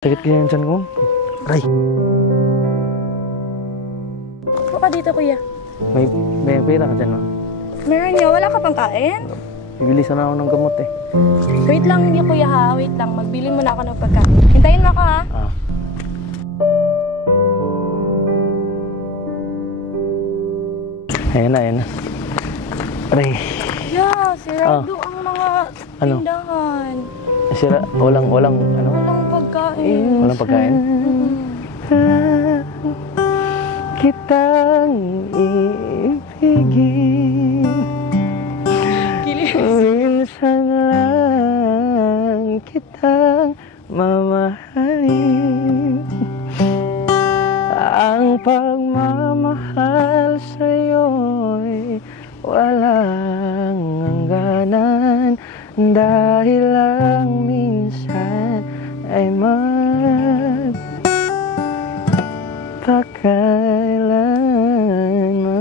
Sakit kaya yung tiyan ko. Aray! Buka dito, kuya. May pera ka dyan, no? Meron niya. Wala ka pang kain? Bibilisan na ako ng gamot, eh. Wait lang niya, kuya, ha? Wait lang. Magbili muna ako ng pagkain. Hintayin mo ako, ha? Ah. Ayan na, ayan na. Aray! Yeah, sirado ang mga Ano? tindahan. Sira, walang, ano? Walang pagkain. Walang pagkain? Kitang iibigin. Kilis. Minsan lang kitang mamahalin. Ang pagmamahal sa'yo'y walang hangganan, dahil lang minsan ay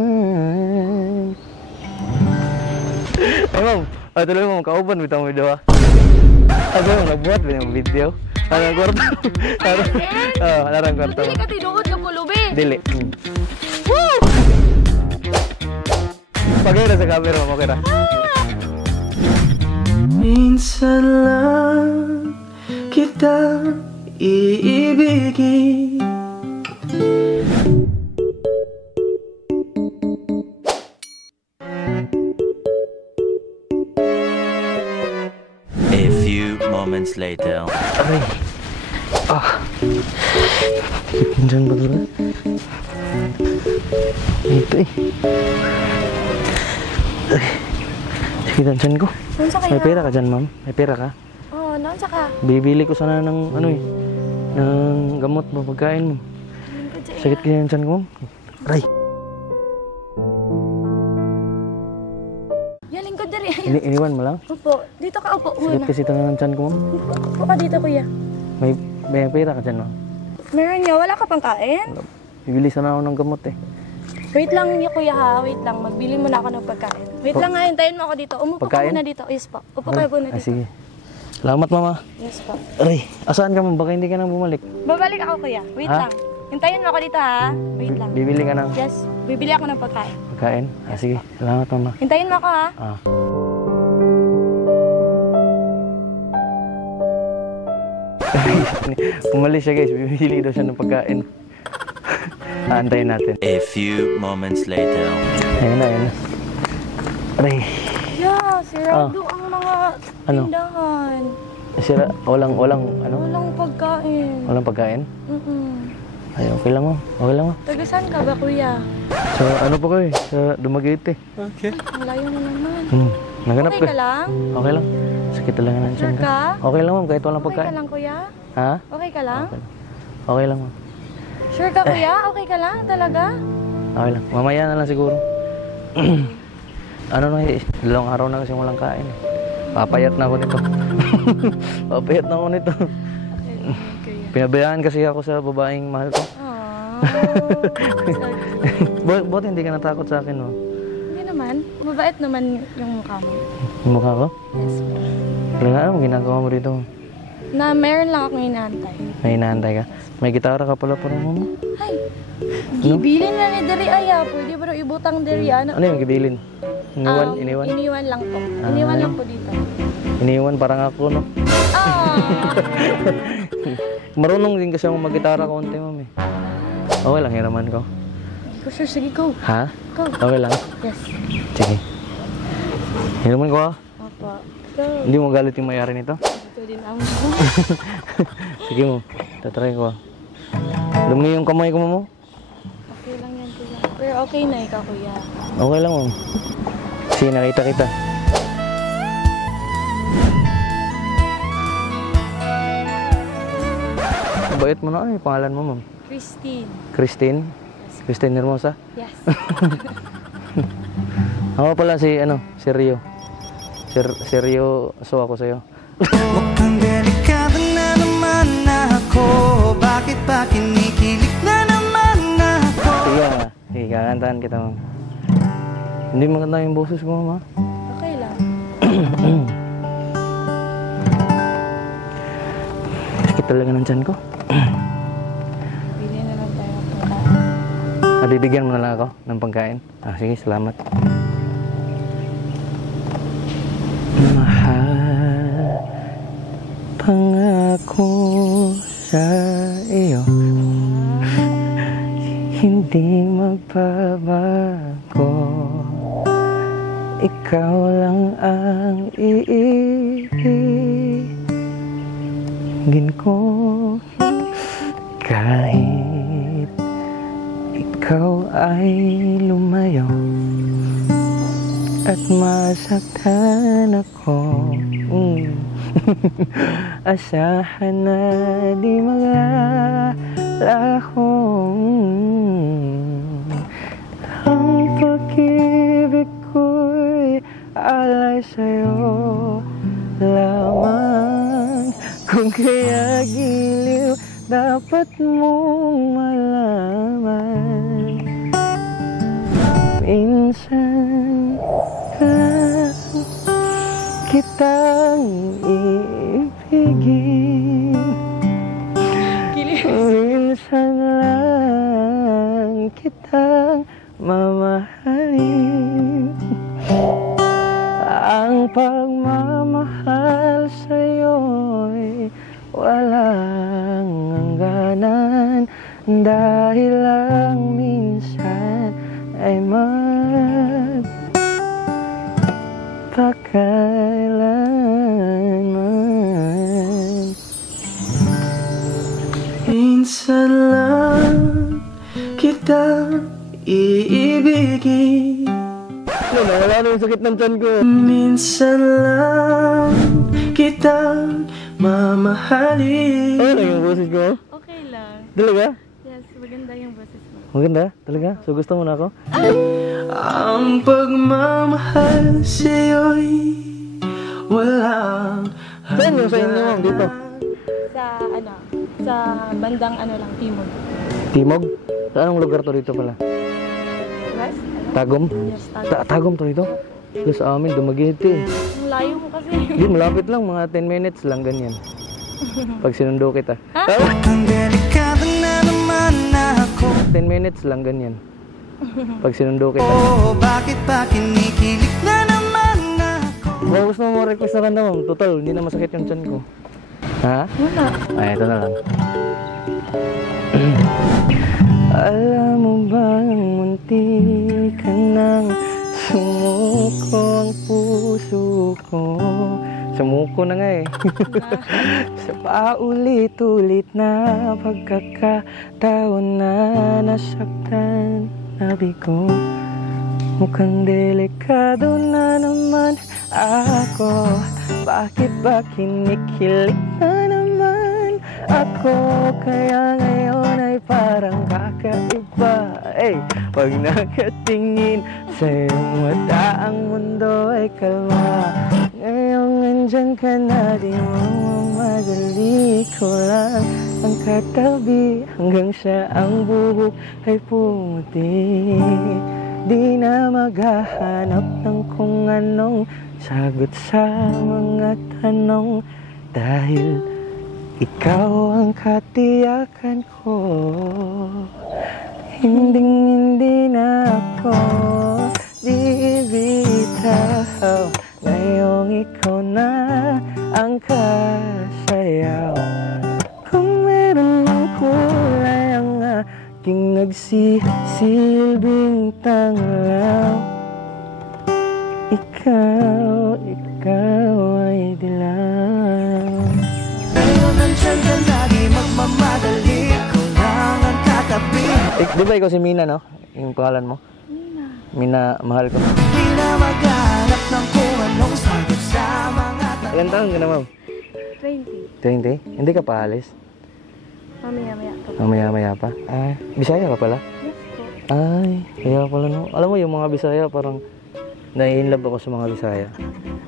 magpakailanman. Ay, ma'am. Tuloy mo, kauban, bitang video, ha? Ma'am, nagbuhat ba yung video? Larang kwarto. Larang kwarto. Dili ka tinuod ng pulubi. Dili. Woo! Pagay na sa camera, ma'am. Okay na. Minsan lang kita iibigin. A few moments later. Aray. Diyan ba doon? Ito eh. Ay. Sige, dyan ko. Saan sa kaya? May pera ka dyan, ma'am? May pera ka? Oo, naan sa ka? Bibili ko sana ng ano eh. Ng gamot mo, pagkain mo. Sakit kaya yung tiyan ko, ma'am? Aray. Yan, lingkod dari. Iniwan mo lang? Upo. Dito ka, upo Sakit muna. kasi talaga ng tiyan ko, ma'am. Upo ka dito, kuya. May pera ka dyan, ma'am? Meron niya. Wala ka pang kain? Bibili sana ako ng gamot eh. Wait lang niya, kuya, ha? Wait lang. Magbili muna ako ng pagkain. Wait lang, ha? Hintayin mo ako dito. Umupo ka Pagkain? muna dito. Yes po. Upo kayo muna Ay, dito. sige. Salamat, mama. Yes po. Aray, asaan ka, ma'am? Baka hindi ka nang bumalik. Babalik ako, kuya. Wait Ha? lang. Hintayin mo ako dito, ha? Wait lang. Bibili ka ng Yes. Bibili ako ng pagkain. pagkain? Sige. Salamat, mama. Hintayin mo ako, ha? Umalis siya, guys. Bibili daw siya ng pagkain. Aantayin natin. A few moments later. Ayan na, ayan na. Aray. Yeah, sirado ang mga Ano? tindahan. Sira, walang, ano? Walang pagkain. Walang pagkain? Ay, okay lang, ma'am. Okay lang, ma'am. Taga saan ka ba, kuya? Sa ano pa kayo? Sa Dumaguete. Okay. Ang layo mo naman. Naganap Okay ka lang? Okay lang. Sakit talaga ng tiyan Sure ko. ka? Okay lang, ma'am. Kahit walang Okay ka pagkain. lang, kuya? Ha? Okay ka lang? Okay lang. Okay lang, ma'am. Sure ka, kuya? Okay ka lang? Talaga? Okay lang. Mamaya na lang siguro. Ano na, dalawang araw na kasi walang kain. Papayat na ako nito. Papayat na ako nito. Okay. Pinabayaan kasi ako sa babaeng mahal ko. Aww. Buti hindi ka natakot sa akin, no? Hindi naman. Mabait naman yung mukha mo. Yung mukha ko? Yes po. Wala nga, ano ginagawa mo dito? Na meron lang akong inaantay. May inaantay ka? May gitara ka pala para mo? Ay, gibilin na ni Deri Aya. Pwede ba ibutang Deri? Ano Ano yung gibilin? Iniwan? Iniwan? Iniwan lang po. Iniwan lang po dito. Iniwan parang ako, no? Ah! Marunong din kasi ako mag-gitara konti, ma'am, eh. Okay lang, hiraman ko. Go, sure. Sige, go. Ha? Go. Okay lang? Yes. Sige. Hiraman ko, ha? Opo. Go. Hindi mo galit yung may-ari nito? Ito din ang Sige mo, tatry ko, ha? Lumi yung kamay ko, mo. Okay lang yan, kuya. Pero okay na ikaw, kuya. Okay lang, ma'am. Sige, nakita kita. Bait mo na, ano yung pangalan mo, ma'am? Christine. Christine? Christine Hermosa? Yes. Ako pala si, si Rio. Si Rio, so ako sa'yo. Mukhang delikado na naman ako. Bakit ba kinikilig na naman ako? Sige, sige, kakantahan kita, ma'am. Hindi maganda yung boses ko, ma'am, ha? Okay lang. Sakit talaga ng tiyan ko. Bili na lang tayo ng pagkain. Bibigyan mo na lang ako ng pagkain. Sige, salamat. Mahal, pangako sa iyo, hindi magbabago. Ikaw lang ang iibigin ko. Kahit ikaw ay lumayo at masaktan ako, asahan na di maglalaho. Ang pag-ibig ko'y alay sa'yo lamang. Kung kaya giliw, dapat mong malaman. Minsan kitang iibigin, minsan lang kitang mamahalin. Ang pagmamahal sa'yo'y walang hangganan, dahil lang minsan ay magpakailanman. Minsan lang kitang iibigin, Wala na yung sakit ng tiyan ko. minsan lang kitang mamahalin. Ano yung boses ko? Okay lang. Talaga? Yes, maganda yung boses mo. Maganda? Talaga? So gusto mo na ako? Ang pagmamahal sa'yo'y walang Saan yung sa inyo, ma'am? Dito? Sa bandang lang, Timog. Timog? Sa anong lugar to dito pala? West? Tagum? Yes, Taguig. Tagum to dito? Dito sa amin, Dumaguete eh. Ang layo mo kasi. Hindi, malapit lang. Mga 10 minutes lang ganyan. Pag sinundo kita. Ang delikado na naman ako. 10 minutes lang ganyan. Pag sinundo kita. Oh, bakit ba kinikilig na naman ako? Kung gusto mo request na kanta, ma'am. Total, hindi na masakit yung tiyan ko. Ha? Wala. Ay, ito na lang. Alam mo bang munti ka nang sumuko ang puso ko? Sumuko na nga eh. Sa paulit-ulit na pagkakataon na nasaktan nabi ko. Mukhang delikado na naman ako. Bakit ba kinikilig na naman ako? Kaya ngayon ay parang kakaiba. Pag nakatingin sa iyong mata, ang mundo ay kalma. Ngayong nandyan ka na, di mo madali ko lang ang katabi, hanggang sa ang buhok ay pumuti. Di na maghahanap ng kung anong sagot sa mga tanong, dahil ikaw ang katiyakan ko. Hindi na ako bibitaw, ngayong ikaw na ang kasayaw. Kung meron mang kulay ang aking nagsisilbing tanglaw, ikaw ay dilaw. Ngayon nandyan ka na, di magmamadali, ko lang ang katabi. Di ba ikaw si Mina, no? Yung pangalan mo? Mina, mahal ko. Di na maghanap ng kung anong sagot sa mga Ilan taon ka na, ma'am? 20. 20? Hindi ka pa alis? Mamaya-maya ka. Mamaya-maya pa? Bisaya ka pala? Yes po. Ay, kaya pala no. Alam mo yung mga Bisaya, parang nai-inlove ako sa mga Bisaya.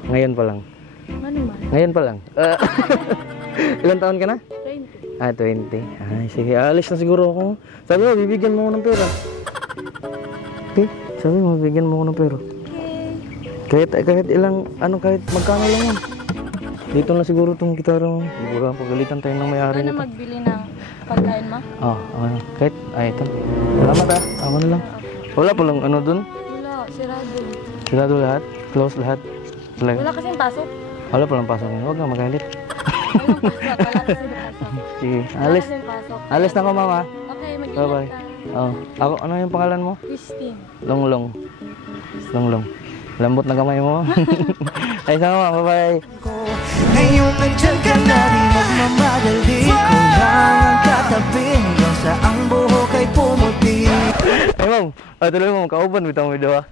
Ngayon pa lang. Ano man? Ngayon pa lang. Ilan taon ka na? 20. 20. Ay, sige. Alis na siguro ako. Sabi mo, bibigyan mo ako ng pera. Okay? Sabi mo, bibigyan mo ako ng pera. Okay. Kahit ilang, kahit magkano lang yan. Dito na siguro itong gitarang. Baka pagalitan tayo ng may-ari Ano nito. magbili ng pagkain mo? Oh, okay. Kahit, ito. Salamat Tama na lang. Wala palang ano dun? Wala, sirado. Sigurado lahat? Close lahat? Talaga? Wala kasing pasok. Wala palang pasok ngayon. Huwag kang magalit. Walang pasok, wala kasing pasok. Sige, Wala alis. kasing pasok. Alis na ko, mama. Okay, mag-ingat Bye-bye. ka. Oh, ako, ano yung pangalan mo? Christine. Longlong. Longlong. Lambot na kamay mo. Ay, sama, bye-bye. Ngayon nandyan ka na, di magmamadali. Ko lang ang katabi hanggang sa ang buhok ay pumuti. Ay, ma'am. Tuloy mo, kauban bitang video ah.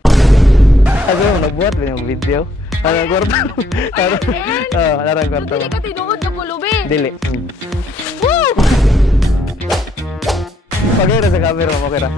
Sabi mo, nagbuhat ba yung video? Larang kwarto. Larang kwarto. Dili ka tinuod ng kulubi. Dili. Pagkira sa camera mo, kira.